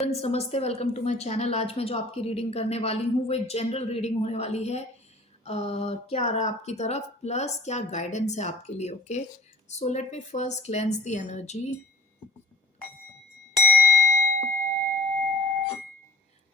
Friends नमस्ते, welcome to my channel. आज मैं जो आपकी रीडिंग करने वाली हूँ वो एक जनरल रीडिंग होने वाली है। क्या आ रहा है आपकी तरफ प्लस क्या गाइडेंस है आपके लिए। Okay, so let me first cleanse the energy.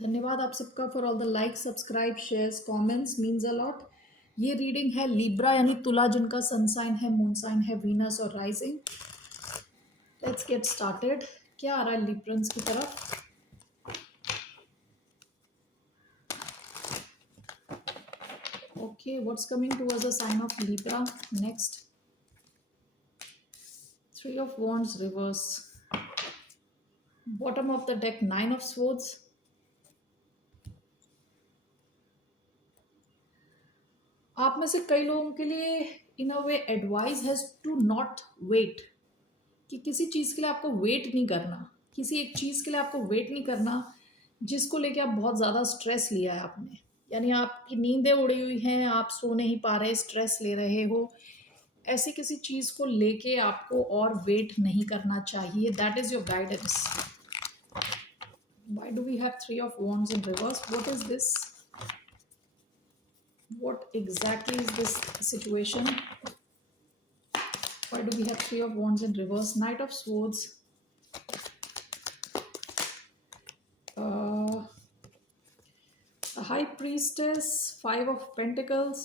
धन्यवाद आप सबका for all the like, subscribe, shares, comments, means a lot. ये रीडिंग है लिब्रा यानी तुला, जिनका सन साइन है, मून साइन है वीनस और राइजिंग। Let's get started. क्या आ रहा है लिब्रंस की तरफ? Okay, what's coming towards the sign of Libra next? Three of Wands reverse. Bottom of the deck, Nine of Swords. आप में से कई लोगों के लिए in a way advice has to not wait, कि किसी चीज़ के लिए आपको वेट नहीं करना, किसी एक चीज़ के लिए आपको वेट नहीं करना जिसको लेके आप बहुत ज़्यादा स्ट्रेस लिया है आपने। यानी आपकी नींदें उड़ी हुई हैं, आप सो नहीं पा रहे, स्ट्रेस ले रहे हो। ऐसी किसी चीज़ को लेके आपको और वेट नहीं करना चाहिए। That is your guidance. Why do we have Three of Wands in reverse? What is this? What exactly is this situation? Why do we have Three of Wands in reverse? Knight of Swords. Uh, the High Priestess. Five of Pentacles.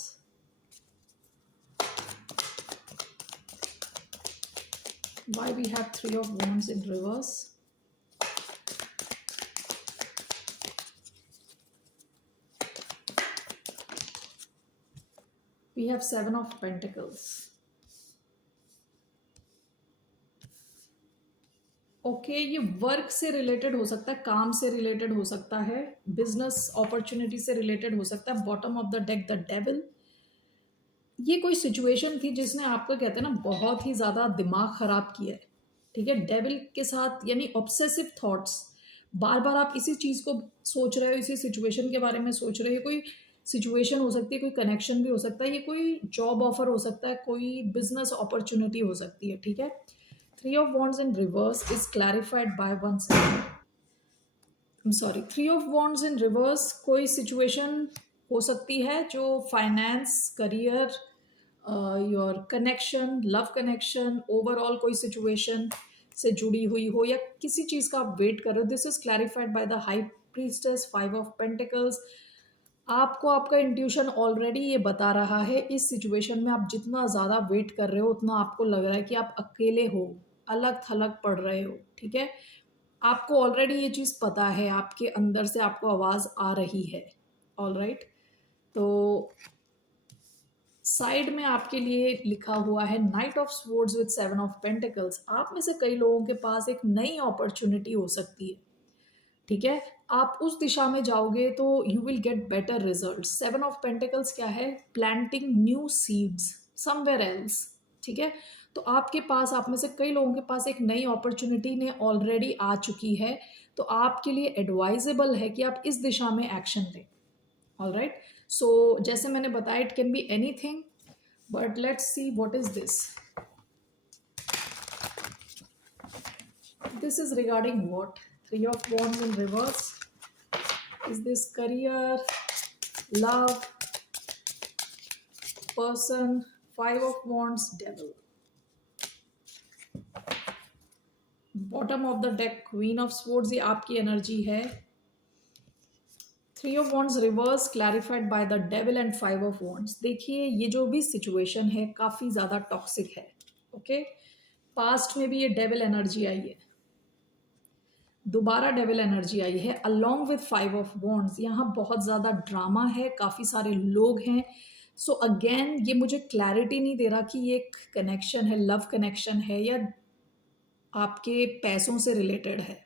Why we have Three of Wands in reverse? We have Seven of Pentacles. Okay ये work से related हो सकता है, काम से related हो सकता है, बिजनेस अपॉर्चुनिटी से रिलेटेड हो सकता है। Bottom of the deck the devil. ये कोई सिचुएशन थी जिसने आपको, कहते हैं ना, बहुत ही ज़्यादा दिमाग ख़राब किया है। ठीक है, डेविल के साथ यानी ऑब्सेसिव थॉट्स। बार बार आप इसी चीज़ को सोच रहे हो, इसी सिचुएशन के बारे में सोच रहे हो। कोई सिचुएशन हो सकती है, कोई कनेक्शन भी हो सकता है, ये कोई जॉब ऑफर हो सकता है, कोई बिजनेस अपॉर्चुनिटी हो सकती है। ठीक है, three of wands in reverse is clarified by one second. Sorry, three of wands in reverse कोई सिचुएशन हो सकती है जो finance, career, your connection, love connection, overall कोई सिचुएशन से जुड़ी हुई हो, या किसी चीज़ का आप वेट कर रहे हो। This is clarified by the high priestess, five of pentacles. आपको आपका इंट्यूशन ऑलरेडी ये बता रहा है, इस सिचुएशन में आप जितना ज़्यादा वेट कर रहे हो उतना आपको लग रहा है कि आप अकेले हो, अलग थलग पड़ रहे हो। ठीक है, आपको ऑलरेडी ये चीज़ पता है, आपके अंदर से आपको आवाज़ आ रही है। ऑल राइट, तो साइड में आपके लिए लिखा हुआ है night of swords with seven of pentacles. आप में से कई लोगों के पास एक नई अपॉर्चुनिटी हो सकती है। ठीक है, आप उस दिशा में जाओगे तो you will get better result. Seven of pentacles क्या है? Planting new seeds somewhere else. ठीक है, तो आपके पास, आप में से कई लोगों के पास एक नई अपॉर्चुनिटी ने ऑलरेडी आ चुकी है। तो आपके लिए एडवाइजेबल है कि आप इस दिशा में एक्शन लें। ऑल राइट, सो जैसे मैंने बताया, it can be any thing, but let's see what is this. This is regarding what? Three of Wands in reverse. Is this career, love, person? Five of Wands, devil. Bottom of the deck, Queen of Swords, ये आपकी energy है। Three of wands reverse clarified by the devil and five of wands. देखिए, ये जो भी situation है काफ़ी ज़्यादा टॉक्सिक है। ओके, पास्ट में भी ये डेविल एनर्जी आई है, दोबारा डेविल एनर्जी आई है along with five of wands. यहाँ बहुत ज़्यादा ड्रामा है, काफ़ी सारे लोग हैं। सो अगेन ये मुझे क्लैरिटी नहीं दे रहा कि ये एक कनेक्शन है, लव कनेक्शन है, या आपके पैसों से रिलेटेड है।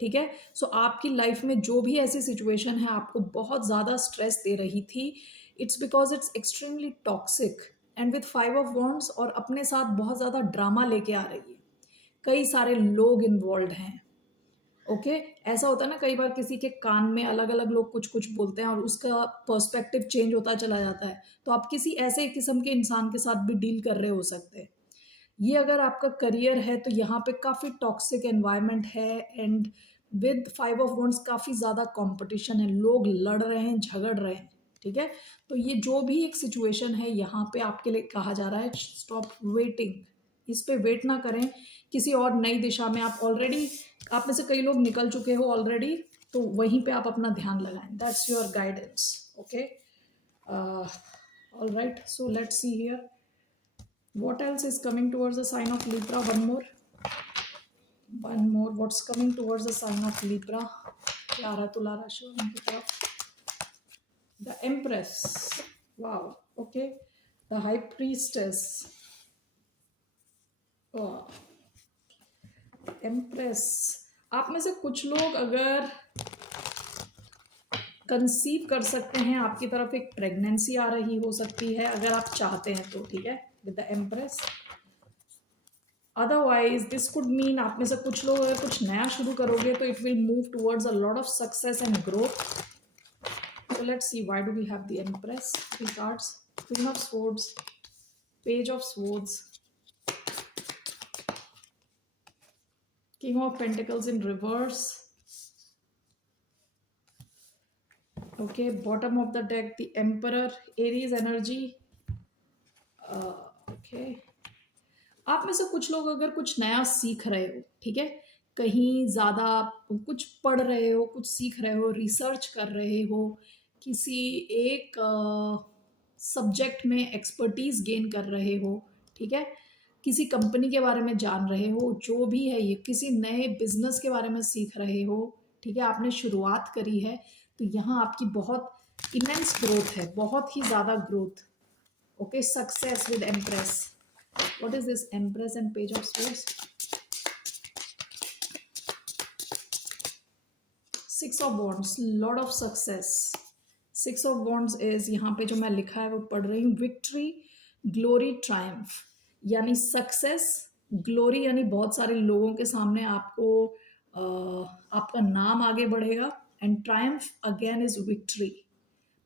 ठीक है, सो आपकी लाइफ में जो भी ऐसी सिचुएशन है आपको बहुत ज़्यादा स्ट्रेस दे रही थी, it's because it's extremely toxic and with five of wands, और अपने साथ बहुत ज़्यादा ड्रामा लेके आ रही है। कई सारे लोग इन्वॉल्व हैं। ओके, ऐसा होता है ना, कई बार किसी के कान में अलग अलग लोग कुछ कुछ बोलते हैं और उसका पर्सपेक्टिव चेंज होता चला जाता है। तो आप किसी ऐसे किस्म के इंसान के साथ भी डील कर रहे हो सकते हैं। ये अगर आपका करियर है तो यहाँ पे काफ़ी टॉक्सिक एनवायरनमेंट है, एंड विद 5 ऑफ वॉन्ड्स काफ़ी ज़्यादा कंपटीशन है, लोग लड़ रहे हैं, झगड़ रहे हैं, ठीक है। तो ये जो भी एक सिचुएशन है यहाँ पे आपके लिए कहा जा रहा है, स्टॉप वेटिंग, इस पे वेट ना करें, किसी और नई दिशा में आप ऑलरेडी, आप में से कई लोग निकल चुके हो ऑलरेडी, तो वहीं पे आप अपना ध्यान लगाएं, that's your guidance, okay. All right, so let's see here what else is coming towards the sign of Libra. One more what's coming towards the sign of Libra. क्या आ रहा तुला राशि वालों की तरफ? The Empress. Wow, okay. The High Priestess. Oh, Empress. आप में से कुछ लोग अगर कंसीव कर सकते हैं, आपकी तरफ एक प्रेगनेंसी आ रही हो सकती है अगर आप चाहते हैं तो, ठीक है, with the empress. Otherwise this could mean आप में से कुछ लोग अगर कुछ नया शुरू करोगे तो it will move towards a lot of success and growth. So let's see, why do we have the Empress? Three cards: Queen of Swords, Page of Swords, King of Pentacles in reverse. Okay, bottom of the deck, the Emperor, Aries energy. Okay, आप में से कुछ लोग अगर कुछ नया सीख रहे हो, ठीक है, कहीं ज़्यादा कुछ पढ़ रहे हो, कुछ सीख रहे हो, रिसर्च कर रहे हो, किसी एक सब्जेक्ट में एक्सपर्टीज गेन कर रहे हो, ठीक है, किसी कंपनी के बारे में जान रहे हो, जो भी है ये, किसी नए बिजनेस के बारे में सीख रहे हो, ठीक है, आपने शुरुआत करी है, तो यहाँ आपकी बहुत इमेंस ग्रोथ है, बहुत ही ज़्यादा growth. Okay, success with empress. What is this Empress and Page of Swords? Six of Wands, lot of success. Six of Wands is, यहाँ पे जो मैं लिखा है वो पढ़ रही हूँ, विक्ट्री, ग्लोरी, ट्रायम्फ, यानी सक्सेस, ग्लोरी यानी बहुत सारे लोगों के सामने आपको आपका नाम आगे बढ़ेगा, and Triumph again is victory,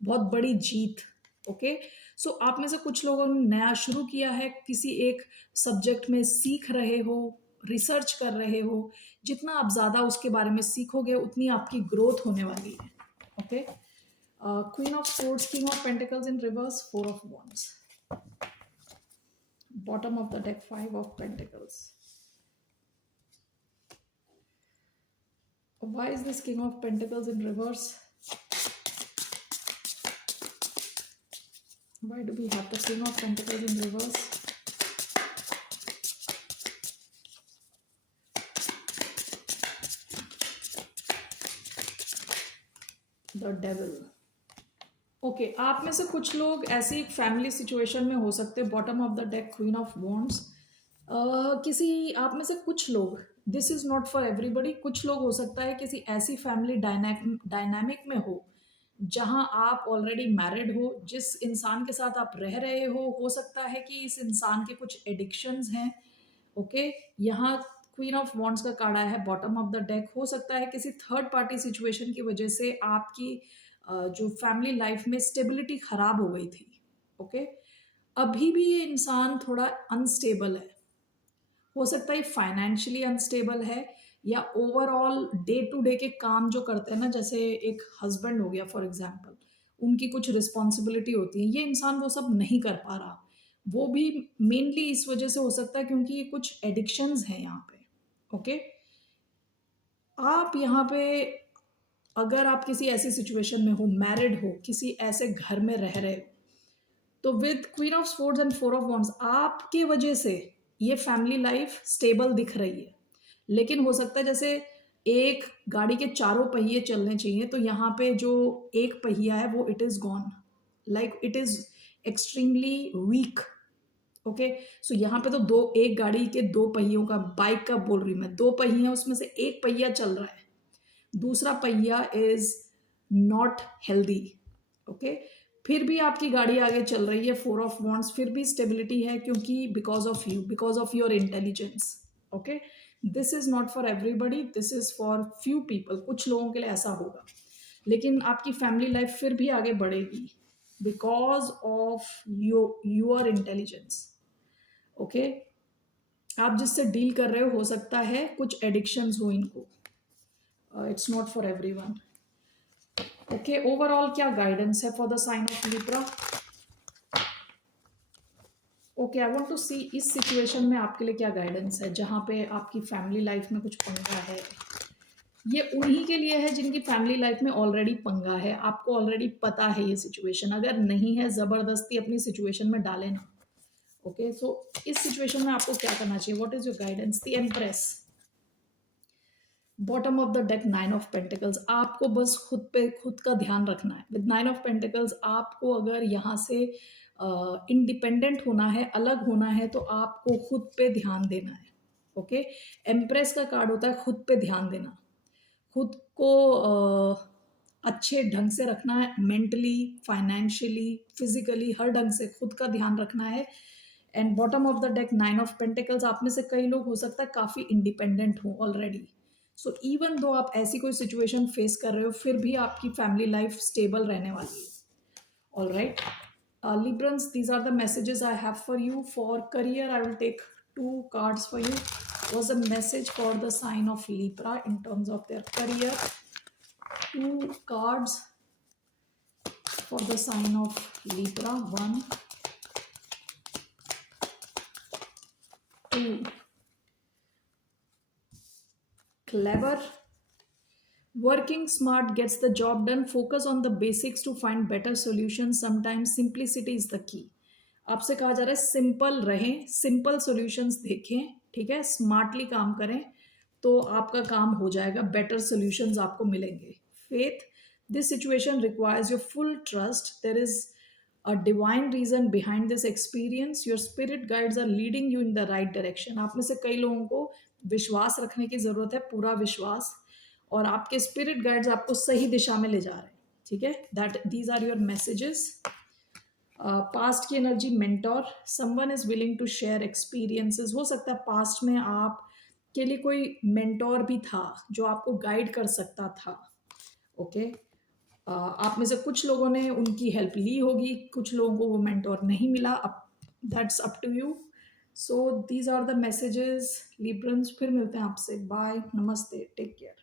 बहुत बड़ी जीत। ओके, सो आप में से कुछ लोगों ने नया शुरू किया है, किसी एक सब्जेक्ट में सीख रहे हो, रिसर्च कर रहे हो, जितना आप ज़्यादा उसके बारे में सीखोगे उतनी आपकी ग्रोथ होने वाली है। Okay, queen of swords, king of pentacles in reverse, 4 of Wands, bottom of the deck 5 of Pentacles. Why is this King of Pentacles in reverse? Why do we have the King of Pentacles in reverse? The Devil. Okay, आप में से कुछ लोग ऐसी एक family situation में हो सकते हैं, bottom of the deck queen of wands. किसी आप में से कुछ लोग, this is not for everybody, कुछ लोग हो सकता है किसी ऐसी फैमिली डायनामिक में हो जहां आप ऑलरेडी मैरिड हो, जिस इंसान के साथ आप रह रहे हो सकता है कि इस इंसान के कुछ एडिक्शंस हैं। ओके, यहाँ क्वीन ऑफ वॉन्ड्स का कार्ड आया है बॉटम ऑफ द डेक, हो सकता है किसी थर्ड पार्टी सिचुएशन की वजह से आपकी जो फैमिली लाइफ में स्टेबिलिटी खराब हो गई थी। ओके, अभी भी ये इंसान थोड़ा अनस्टेबल है, हो सकता है फाइनेंशियली अनस्टेबल है, या ओवरऑल डे टू डे के काम जो करते हैं ना, जैसे एक हस्बैंड हो गया फॉर एग्जांपल, उनकी कुछ रिस्पॉन्सिबिलिटी होती है, ये इंसान वो सब नहीं कर पा रहा। वो भी मेनली इस वजह से हो सकता है क्योंकि ये कुछ एडिक्शंस हैं यहाँ पे। ओके, आप यहाँ पे अगर आप किसी ऐसी सिचुएशन में हो, मैरिड हो, किसी ऐसे घर में रह रहे हो, तो with queen of swords and 4 of Wands आपके वजह से ये फैमिली लाइफ स्टेबल दिख रही है। लेकिन हो सकता है जैसे एक गाड़ी के चारों पहिए चलने चाहिए, तो यहाँ पे जो एक पहिया है वो it is gone, like it is extremely weak. Okay, so यहाँ पे तो एक गाड़ी के 2 पहियों का, बाइक का बोल रही हूँ मैं, 2 पहिए हैं, उसमें से एक पहिया चल रहा है, दूसरा पहिया इज नॉट हेल्दी। ओके, फिर भी आपकी गाड़ी आगे चल रही है, 4 of Wands, फिर भी स्टेबिलिटी है, क्योंकि because of you, because of your intelligence. Okay, this is not for everybody, this is for few people, कुछ लोगों के लिए ऐसा होगा, लेकिन आपकी फैमिली लाइफ फिर भी आगे बढ़ेगी because of your intelligence. Okay, आप जिससे डील कर रहे हो सकता है कुछ एडिक्शंस हो इनको, it's not for everyone. Okay, overall क्या गाइडेंस है for the sign of Libra? Okay, I want to see इस सिचुएशन में आपके लिए क्या गाइडेंस है, जहाँ पे आपकी फैमिली लाइफ में कुछ पंगा है. ये उन्हीं के लिए है जिनकी फैमिली लाइफ में ऑलरेडी पंगा है. आपको ऑलरेडी पता है ये सिचुएशन. अगर नहीं है, ज़बरदस्ती अपनी सिचुएशन में डाले ना. ओके, सो इस सिचुएशन में आपको क्या करना चाहिए? What is your guidance? The empress, bottom of the deck, nine of pentacles. आपको बस खुद पे खुद का ध्यान रखना है. विद नाइन ऑफ पेंटिकल्स आपको अगर यहाँ से इंडिपेंडेंट होना है, अलग होना है, तो आपको खुद पे ध्यान देना है. ओके, एम्प्रेस का कार्ड होता है खुद पे ध्यान देना, खुद को अच्छे ढंग से रखना है. मेंटली, फाइनेंशियली, फिजिकली, हर ढंग से खुद का ध्यान रखना है. And bottom of the deck, nine of pentacles. आप में से कई लोग हो सकता है काफ़ी इंडिपेंडेंट हो ऑलरेडी. सो इवन दो आप ऐसी कोई सिचुएशन फेस कर रहे हो, फिर भी आपकी फैमिली लाइफ स्टेबल रहने वाली है. All right Librans, these are the messages I have for you. For career, I will take 2 cards for you. Was a message for the sign of Libra in terms of their career. 2 cards for the sign of Libra. 1, 2. Clever. Working smart gets the job done. Focus on the basics to find better solutions. Sometimes simplicity is the key. आपसे कहा जा रहा है simple रहें, simple solutions देखें. ठीक है, smartly काम करें तो आपका काम हो जाएगा. बेटर सॉल्यूशंस आपको मिलेंगे. Faith, this situation requires your full trust. There is a divine reason behind this experience. Your spirit guides are leading you in the right direction. आप में से कई लोगों को विश्वास रखने की ज़रूरत है, पूरा विश्वास, और आपके स्पिरिट गाइड्स आपको सही दिशा में ले जा रहे हैं. ठीक है, that these are your messages. Past की energy, mentor. Someone is willing to share experiences. हो सकता है पास्ट में आप के लिए कोई मेंटोर भी था जो आपको गाइड कर सकता था. ओके, आप में से कुछ लोगों ने उनकी हेल्प ली होगी, कुछ लोगों को वो मेंटोर नहीं मिला. अब that's up to you. So these are the messages Librans. फिर मिलते हैं आपसे. बाय, नमस्ते, टेक केयर.